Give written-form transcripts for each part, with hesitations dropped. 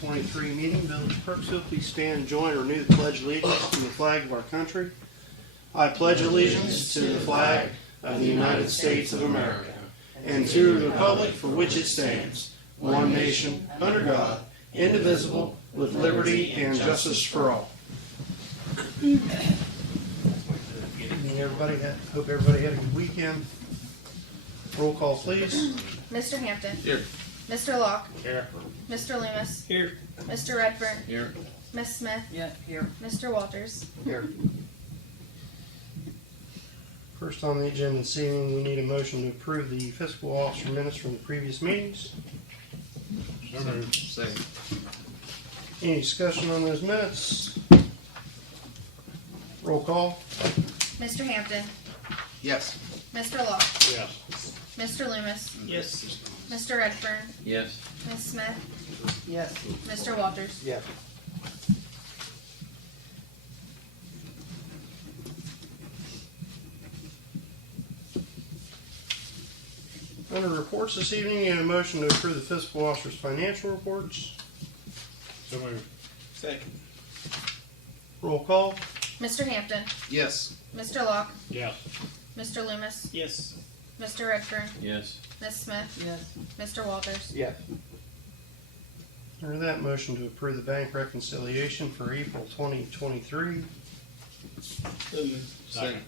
2023 meeting. Village of Crooksville, please stand and join or renew the pledge of allegiance to the flag of our country. I pledge allegiance to the flag of the United States of America and to the republic for which it stands, one nation, under God, indivisible, with liberty and justice for all. Good evening, everybody. Hope everybody had a good weekend. Roll call, please. Mr. Hampton. Here. Mr. Locke. Here. Mr. Loomis. Here. Mr. Redfern. Here. Miss Smith. Yeah, here. Mr. Walters. Here. First on the agenda this evening, we need a motion to approve the fiscal officer minutes from the previous meetings. So moved. Second. Any discussion on those minutes? Roll call. Mr. Hampton. Yes. Mr. Locke. Yes. Mr. Loomis. Yes. Mr. Redfern. Yes. Miss Smith. Yes. Mr. Walters. Yes. Under reports this evening, we need a motion to approve the fiscal officer's financial reports. So moved. Second. Roll call. Mr. Hampton. Yes. Mr. Locke. Yes. Mr. Loomis. Yes. Mr. Redfern. Yes. Miss Smith. Yes. Mr. Walters. Yes. Under that, motion to approve the bank reconciliation for April 2023. So moved. Second.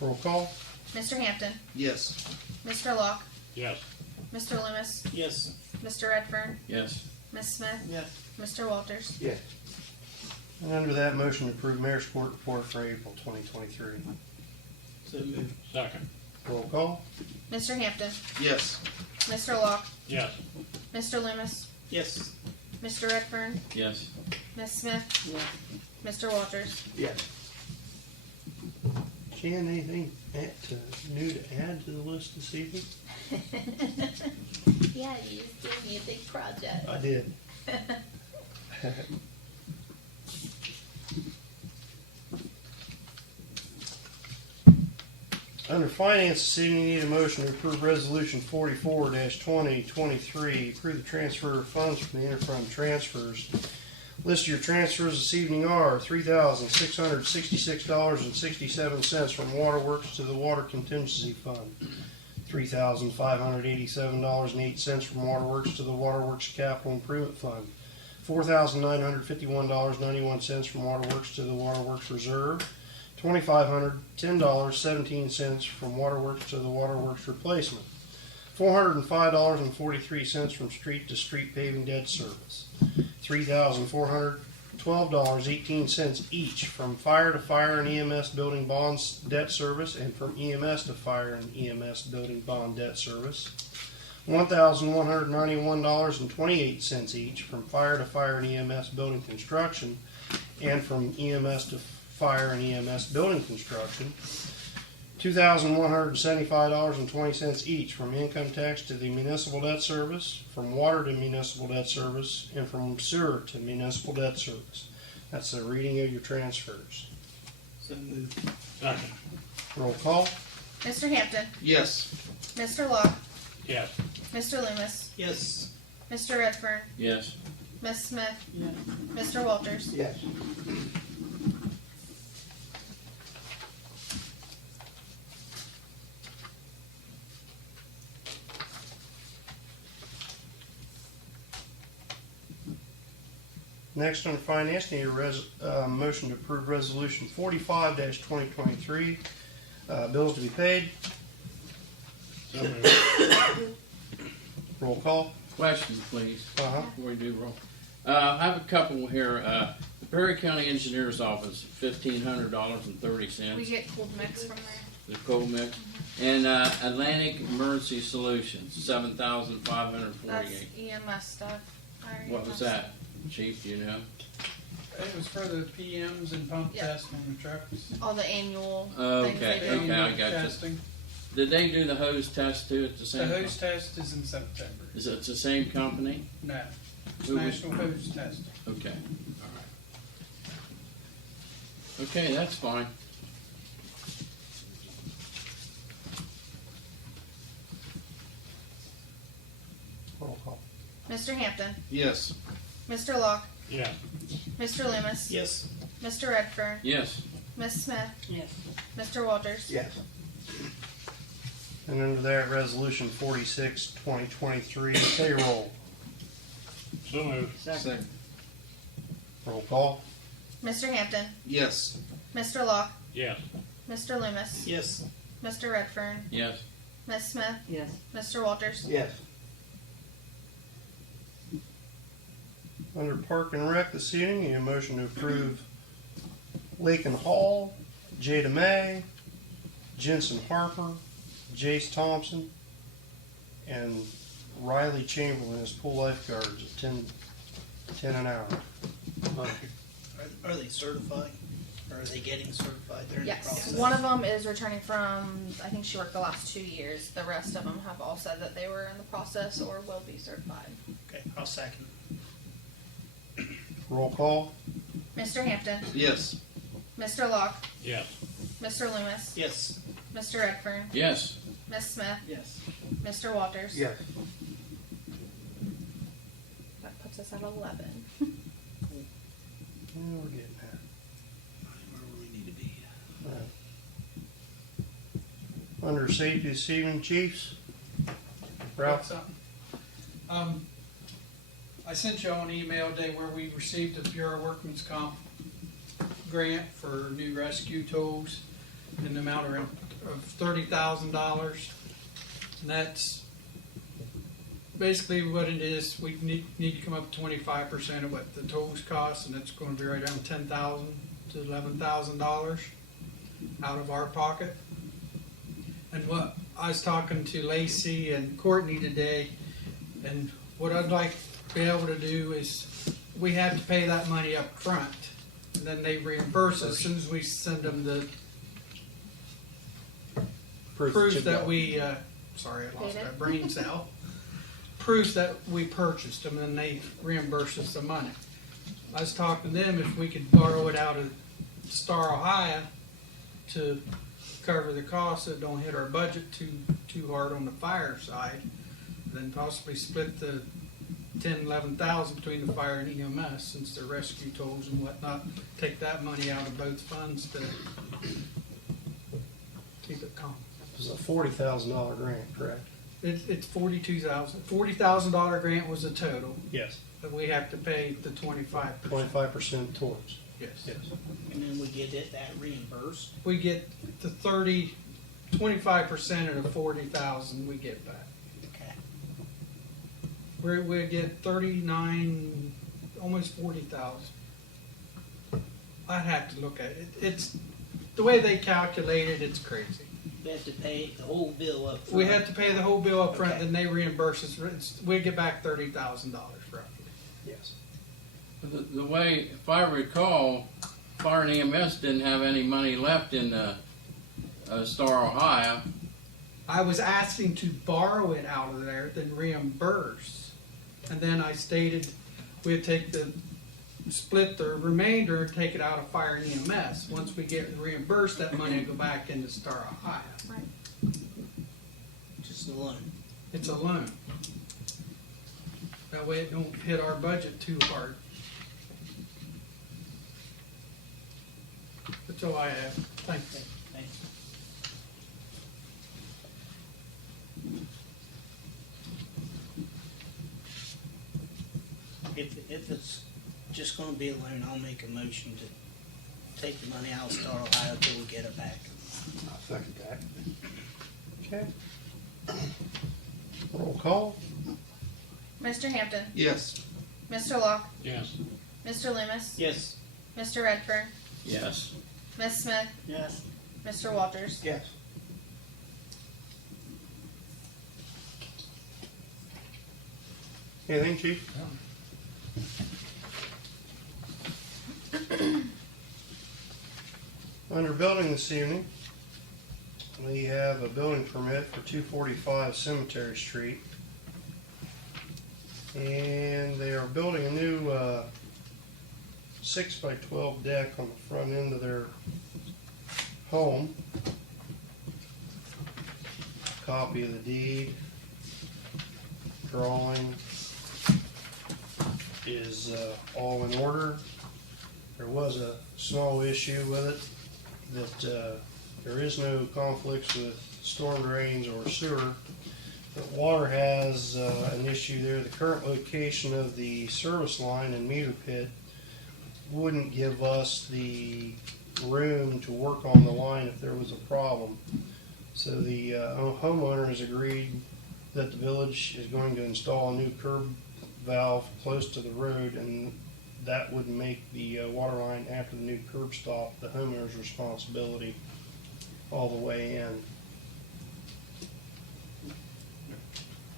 Roll call. Mr. Hampton. Yes. Mr. Locke. Yes. Mr. Loomis. Yes. Mr. Redfern. Yes. Miss Smith. Yes. Mr. Walters. Yes. And under that, motion to approve mayor's court report for April 2023. So moved. Second. Roll call. Mr. Hampton. Yes. Mr. Locke. Yes. Mr. Loomis. Yes. Mr. Redfern. Yes. Miss Smith. Yes. Mr. Walters. Yes. Jan, anything new to add to the list this evening? Yeah, you just gave me a big project. I did. Under finance this evening, you need a motion to approve resolution 44-2023. Approve the transfer of funds from the interfund transfers. List of your transfers this evening are $3,666.67 from Waterworks to the Water Contingency Fund, $3,587.08 from Waterworks to the Waterworks Capital Improvement Fund, $4,951.91 from Waterworks to the Waterworks Reserve, $2,510.17 from Waterworks to the Waterworks Replacement, $405.43 from Street to Street Paving Debt Service, $3,412.18 each from Fire to Fire and EMS Building Bonds Debt Service and from EMS to Fire and EMS Building Bond Debt Service, $1,191.28 each from Fire to Fire and EMS Building Construction and from EMS to Fire and EMS Building Construction, $2,175.20 each from income tax to the municipal debt service, from water to municipal debt service, and from sewer to municipal debt service. That's the reading of your transfers. So moved. Second. Roll call. Mr. Hampton. Yes. Mr. Locke. Yes. Mr. Loomis. Yes. Mr. Redfern. Yes. Miss Smith. Yes. Mr. Walters. Yes. Next on finance, need a motion to approve resolution 45-2023. Bills to be paid. So moved. Roll call. Question, please, Uh-huh. before we do roll. I have a couple here. The Perry County Engineer's Office, $1,500.30. We get cold mix from there. The coal mix. And Atlantic Emergency Solutions, $7,548. That's EMS stuff. Our What EMS was that, Chief? Do you know? It was for the PMs and pump Yeah. tests on the trucks. All the annual Okay, things they do. okay, I got you. Testing. Did they do the hose test too at the The same time? hose test is in September. Is it the same company? No, it's Who was- National Hose Testing. Okay, all right. Okay, that's fine. Roll call. Mr. Hampton, Yes. Mr. Locke, Yes. Mr. Loomis, Yes. Mr. Redfern, Yes. Miss Smith, Yes. Mr. Walters. Yes. And under that, resolution 46, 2023, payroll. So moved. Second. Roll call. Mr. Hampton, Yes. Mr. Locke, Yes. Mr. Loomis, Yes. Mr. Redfern, Yes. Miss Smith, Yes. Mr. Walters. Yes. Under Park and Rec this evening, need a motion to approve Lakin Hall, Jada May, Jensen Harper, Jace Thompson, and Riley Chamberlain as pool lifeguards at 10 an hour. Are they certified? Or are they getting certified? They're in the Yes, process. one of them is returning from, I think she worked the last 2 years. The rest of them have all said that they were in the process or will be certified. Okay, I'll second. Roll call. Mr. Hampton, Yes. Mr. Locke, Yes. Mr. Loomis, Yes. Mr. Redfern, Yes. Miss Smith, Yes. Mr. Walters. Yes. That puts us at 11. Yeah, we're getting there. Where we need to be. Under safety this evening, chiefs. Ralph. I sent you an email today where we received the Bureau of Workman's Comp grant for new rescue tools in the amount of $30,000. And that's basically what it is. We need to come up with 25% of what the tools cost, and it's going to be right around $10,000 to $11,000 out of our pocket. And what I was talking to Lacey and Courtney today, and what I'd like to be able to do is we have to pay that money up front, and then they reimburse us as soon as we send them the proof that we, sorry, I lost Paid it? that brain cell. Proof that we purchased them, and they reimburse us the money. I was talking to them if we could borrow it out of Star Ohio to cover the costs that don't hit our budget too hard on the fire side, then possibly split the 11,000 between the fire and EMS, since they're rescue tools and whatnot. Take that money out of both funds to keep it calm. It was a $40,000 grant, correct? It's $42,000. $40,000 grant was the total, Yes. but we have to pay the 25%. 25% towards. Yes. Yes. And then we get that reimbursed. We get the 25% of the 40,000 we get back. Okay. We get 39, almost 40,000. I'd have to look at it. It's the way they calculate it. It's crazy. We have to pay the whole bill up front. We have to pay the whole bill up front, Okay. then they reimburse us. We get back $30,000 roughly. Yes. The way, if I recall, Fire and EMS didn't have any money left in Star Ohio. I was asking to borrow it out of there, then reimburse. And then I stated we'd take split the remainder and take it out of fire and EMS. Once we get reimbursed, that money will go back into Star Ohio. Right. Just a loan. It's a loan. That way it don't hit our budget too hard. That's all I have. Thanks. Thanks. If it's just gonna be a loan, I'll make a motion to take the money out of Star Ohio till we get it back. I'll second that. Okay. Roll call. Mr. Hampton, Yes. Mr. Locke, Yes. Mr. Loomis, Yes. Mr. Redfern, Yes. Miss Smith, Yes. Mr. Walters. Yes. Anything, Chief? Under building this evening, we have a building permit for 245 Cemetery Street. And they are building a new 6 by 12 deck on the front end of their home. Copy of the deed, drawing, is all in order. There was a small issue with it, that there is no conflicts with storm drains or sewer. But water has an issue there. The current location of the service line and meter pit wouldn't give us the room to work on the line if there was a problem. So the homeowners agreed that the village is going to install a new curb valve close to the road, and that would make the water line after the new curb stop the homeowner's responsibility all the way in.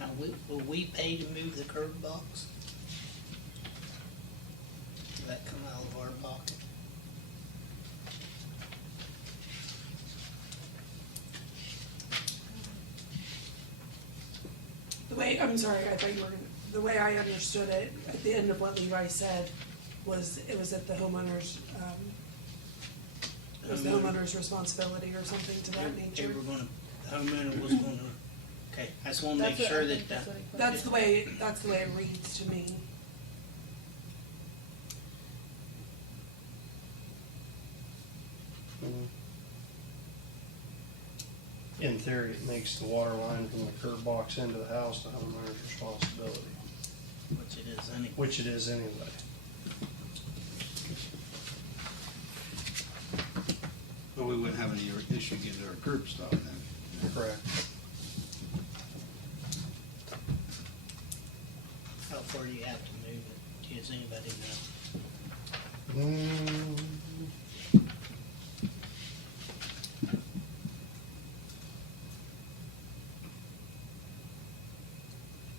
Now, will we pay to move the curb box? Will that come out of our pocket? I'm sorry, I thought you were gonna, the way I understood it, at the end of what Levi said, was it was at the homeowner's, it was the homeowner's responsibility or something to that They nature. were gonna, the homeowner was gonna, okay, I just wanna make That's what- sure I that, think that's what he put. That's the way it reads to me. In theory, it makes the water line from the curb box into the house the homeowner's responsibility, which it is anyway. which it is anyway. But we wouldn't have any issue getting our curb stop then. Correct. How far do you have to move it? Does anybody know?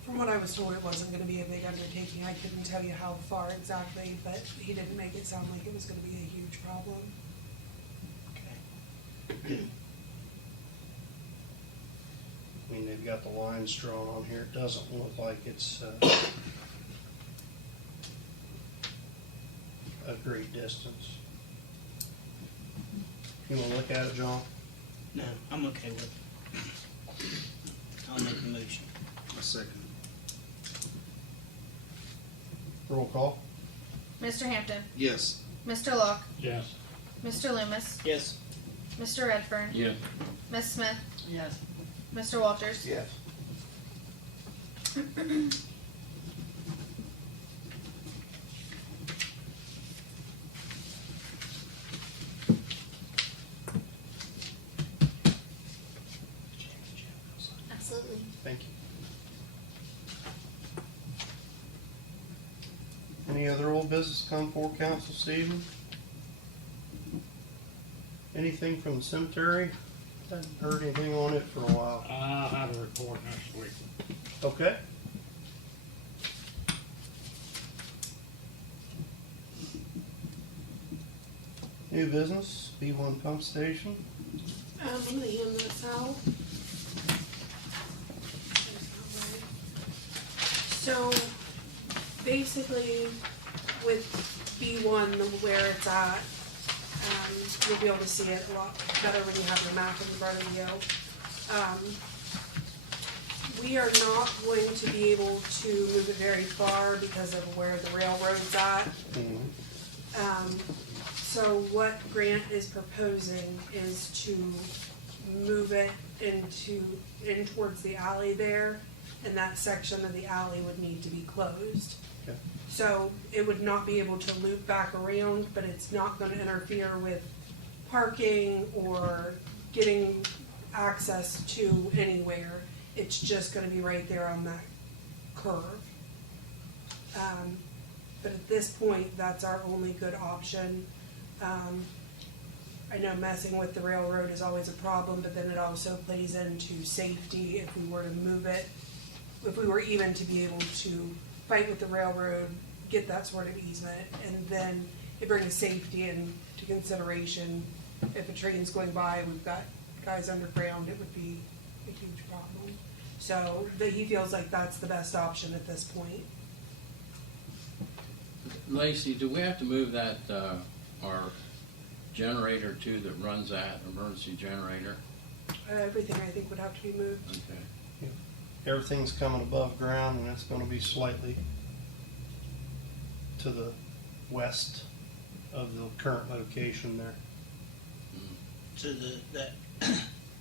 From what I was told, it wasn't gonna be a big undertaking. I couldn't tell you how far exactly, but he didn't make it sound like it was gonna be a huge problem. Okay. I mean, they've got the lines drawn on here. It doesn't look like it's a great distance. You wanna look at it, John? No, I'm okay with it. I'll make a motion. A second. Roll call? Mr. Hampton, Yes. Mr. Locke, Yes. Mr. Loomis, Yes. Mr. Redfern, Yeah. Miss Smith, Yes. Mr. Walters. Yes. Absolutely. Thank you. Any other old business come before council this evening? Anything from the cemetery? Haven't heard anything on it for a while. I'll have a report next week. Okay. New business, B1 pump station. I'm gonna hand this out. So, basically, with B1, where it's at, you'll be able to see it a lot better when you have your map in front of you. We are not going to be able to move it very far because of where the railroad's at. So what Grant is proposing is to move it in towards the alley there, and that section of the alley would need to be closed. Okay. So it would not be able to loop back around, but it's not gonna interfere with parking or getting access to anywhere. It's just gonna be right there on that curve. But at this point, that's our only good option. I know messing with the railroad is always a problem, but then it also plays into safety if we were to move it. If we were even to be able to fight with the railroad, get that sort of easement, and then it brings safety into consideration. If a train's going by, we've got guys underground, it would be a huge problem. So, but he feels like that's the best option at this point. Lacey, do we have to move that, our generator too that runs that emergency generator? Everything I think would have to be moved. Okay. Everything's coming above ground and it's gonna be slightly to the west of the current location there. So that,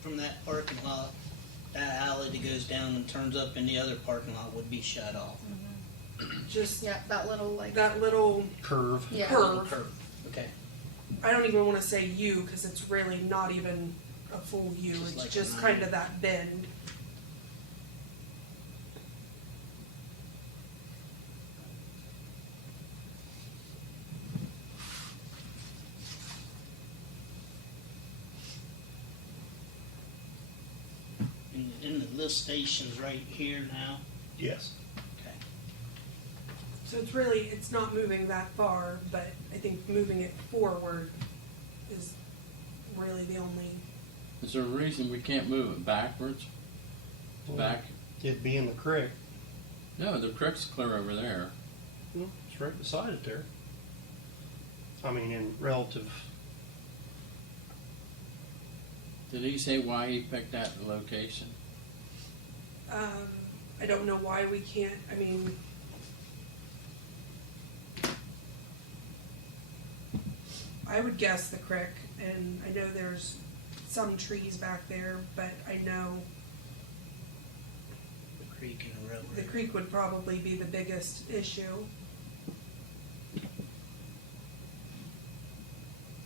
from that parking lot, that alley that goes down and turns up in the other parking lot would be shut off. Just Yeah, that little like. that little Curve. Yeah. curve. Okay. I don't even want to say U because it's really not even a full U. Just It's like just a kind nine. of that bend. And the lift station's right here now. Yes. Okay. So it's not moving that far, but I think moving it forward is really the only. Is there a reason we can't move it backwards? Back? It'd be in the creek. No, the creek's clear over there. Well, it's right beside it there. I mean, in relative. Did he say why he picked that location? I don't know why we can't. I mean, I would guess the creek, and I know there's some trees back there, but I know The creek and the railroad. the creek would probably be the biggest issue.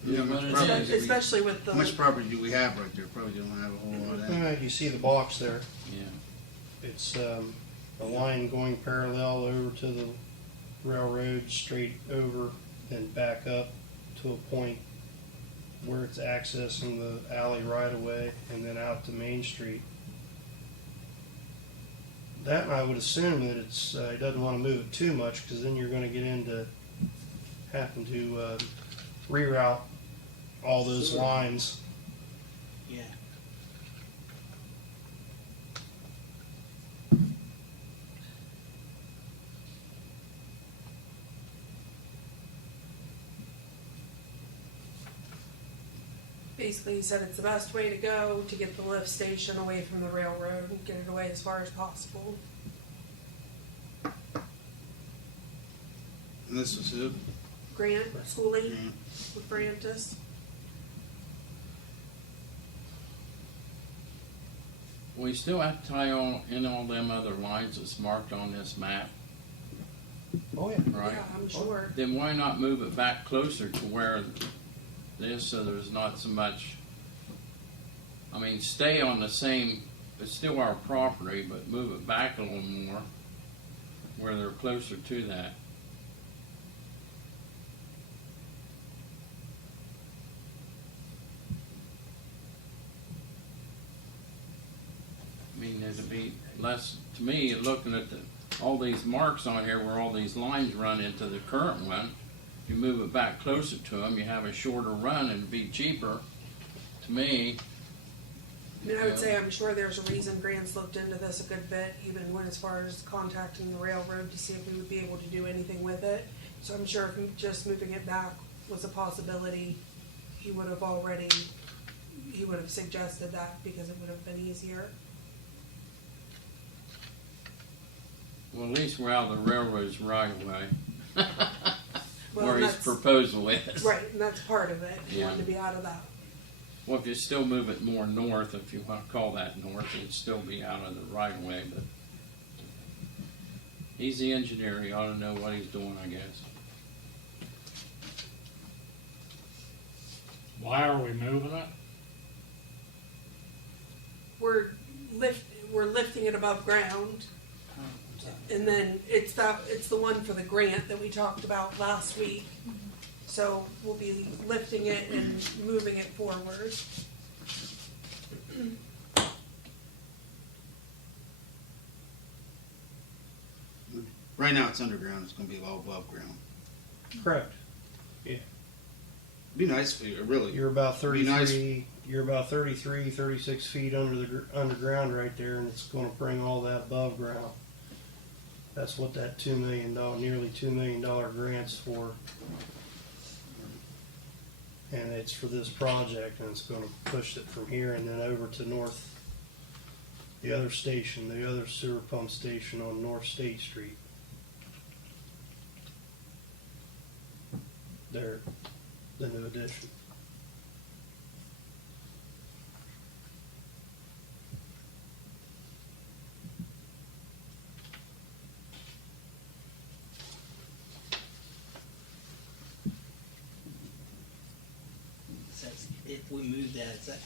Yeah, But much it property is. do we- Especially with How much the, property do we have right there? Probably don't have a whole lot of that. You see the box there. Yeah. It's a line going parallel over to the railroad, straight over, then back up to a point where it's accessing the alley right away, and then out to Main Street. That, I would assume that he doesn't want to move it too much, because then you're going to get into having to reroute all those Sure. lines. Yeah. basically he said it's the best way to go to get the lift station away from the railroad and get it away as far as possible. And this was who? Grant, schooling Yeah. with Brantus. We still have to tie in all them other lines that's marked on this map, Oh, yeah. right? Yeah, I'm sure. Then why not move it back closer to where this, so there's not so much, I mean, stay on the same, it's still our property, but move it back a little more where they're closer to that. I mean, it'd be less, to me, looking at all these marks on here where all these lines run into the current one, you move it back closer to them, you have a shorter run and it'd be cheaper, to me. I mean, I would say I'm sure there's a reason Grant's looked into this a good bit, even when as far as contacting the railroad to see if we would be able to do anything with it. So I'm sure if just moving it back was a possibility, he would have suggested that because it would have been easier. Well, at least we're out of the railroad's right away. Well, Where his that's- proposal is. Right, and that's part of it. He Yeah. wanted to be out of that. Well, if you still move it more north, if you want to call that north, it'd still be out of the right of way, but he's the engineer, he ought to know what he's doing, I guess. Why are we moving it? We're lifting it above ground, and then it's the one for the grant that we talked about last week. So we'll be lifting it and moving it forward. Right now it's underground, it's gonna be all above ground. Correct. Be nice for you, really. You're about Be nice. 36 feet underground right there, and it's going to bring all that above ground. That's what that nearly $2 million grant's for. And it's for this project, and it's going to push it from here and then over to north, the other station, the other sewer pump station on North State Street. the new addition. Says if we move that, is that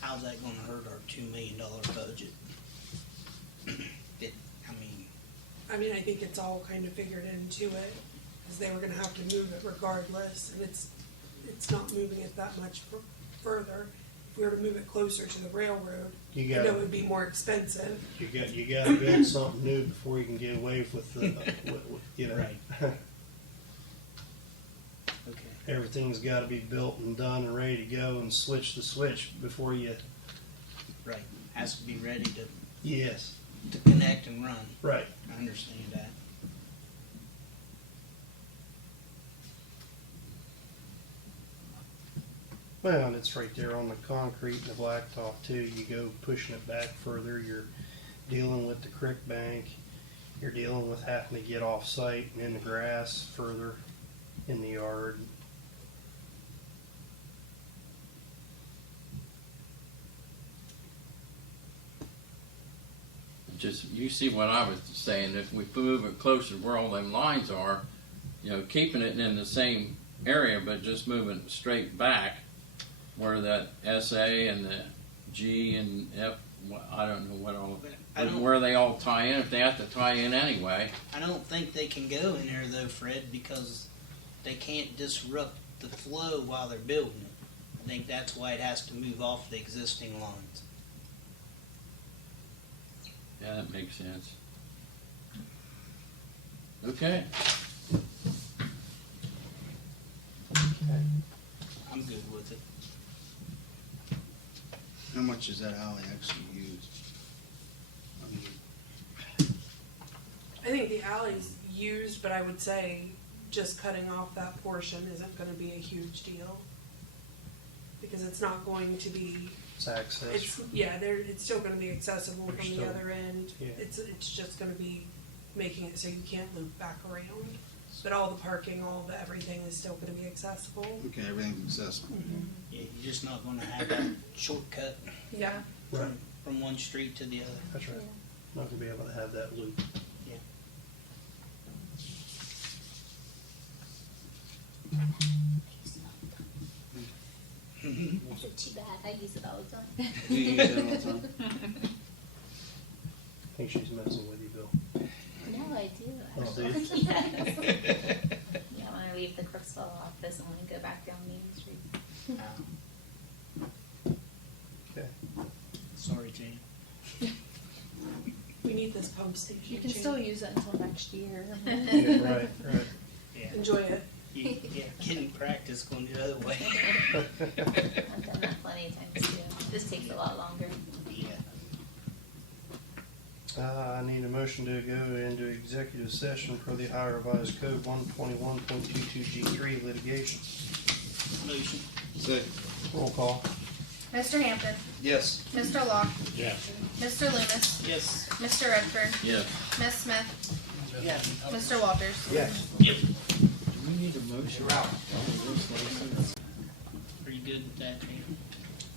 how's that gonna hurt our $2 million budget? I mean, I think it's all kind of figured into it, because they were gonna have to move it regardless, and it's not moving it that much further. If we were to move it closer to the railroad, You I know it got would be more expensive. you got to build something new before you can get away with the you know. Right. Okay. Everything's got to be built and done and ready to go, and switch the switch before you. Right. Has to be ready Yes. to connect and run. Right. I understand that. Well, and it's right there on the concrete and the blacktop too. You go pushing it back further, you're dealing with the creek bank. You're dealing with having to get off site and in the grass further in the yard. Just, you see what I was saying, if we move it closer to where all them lines are, you know, keeping it in the same area, but just moving it straight back where that SA and the G and F, I don't know what all, where they all tie in, if they have to tie in anyway. I don't think they can go in there though, Fred, because they can't disrupt the flow while they're building it. I think that's why it has to move off the existing lines. Yeah, that makes sense. Okay. I'm good with it. How much is that alley actually used? I mean, I think the alley's used, but I would say just cutting off that portion isn't gonna be a huge deal. Because it's not going to be, It's access. it's still gonna be accessible They're from the still- other end. yeah. It's just gonna be making it so you can't loop back around. But all the parking, all the everything is still gonna be accessible. okay, everything's accessible. Yeah, you're just not gonna have that shortcut Yeah. Right. from one street to the other. That's right. Not gonna be able to have that loop. Yeah. Too bad. I use it all the time. You use that all the time? I think she's messing with you, Bill. No, I do. Oh, do Actually. you? Yes. Yeah, when I leave the Crooksville office and when I go back down Main Street. Okay. Sorry, Jane. We need this pump station. You can still use it until next year. Yeah, right, right. Yeah. Enjoy it. Yeah, getting practice going the other way. I've done that plenty of times too. This takes a lot longer. Yeah. I need a motion to go into executive session per the Ohio Revised Code 121.22G3 litigation. Motion. Second. Roll call. Mr. Hampton, Yes. Mr. Locke, Yes. Mr. Loomis, Yes. Mr. Redford, Yes. Ms. Smith, Yeah. Mr. Walters. Yes. Yep. Do we need a motion? Are you good with that, Jane?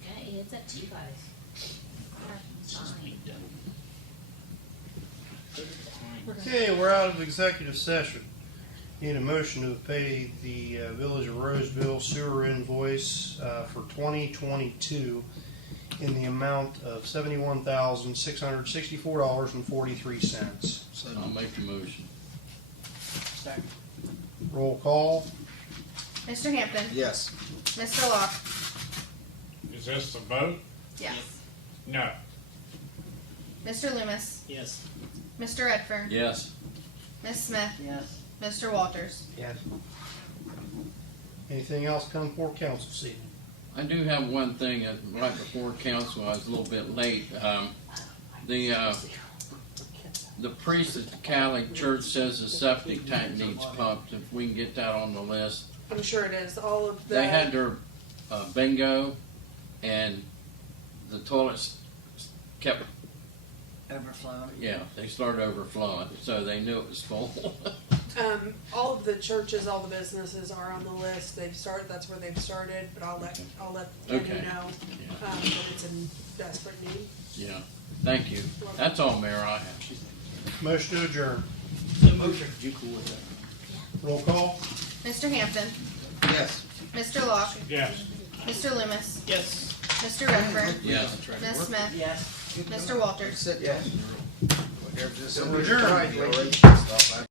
Yeah, it's up to you guys. It's just Fine. me done. Put it behind. Okay, we're out of executive session. Need a motion to pay the Village of Roseville sewer invoice for 2022 in the amount of $71,664.43. I'll make the motion. Second. Roll call. Mr. Hampton, Yes. Mr. Locke, Is this the vote? yes. No. Mr. Loomis, Yes. Mr. Redford, Yes. Ms. Smith, Yes. Mr. Walters. Yes. Anything else come before council this evening? I do have one thing, right before council, I was a little bit late. The priest at the Catholic Church says the septic tank needs pumped, if we can get that on the list. I'm sure it is. All of the. They had their bingo, and the toilets kept, Overflowing. yeah, they started overflowing, so they knew it was full. All of the churches, all the businesses are on the list. That's where they've started, but I'll let Kenny Okay. know, Yeah. that it's in desperate need. Yeah, thank you. That's all, Mayor, I have. Motion to adjourn. You cool with that? Roll call. Mr. Hampton, Yes. Mr. Locke, Yes. Mr. Loomis, Yes. Mr. Redfern, Yes. Ms. Smith, Yes. Mr. Walters. Yes. We're adjourned.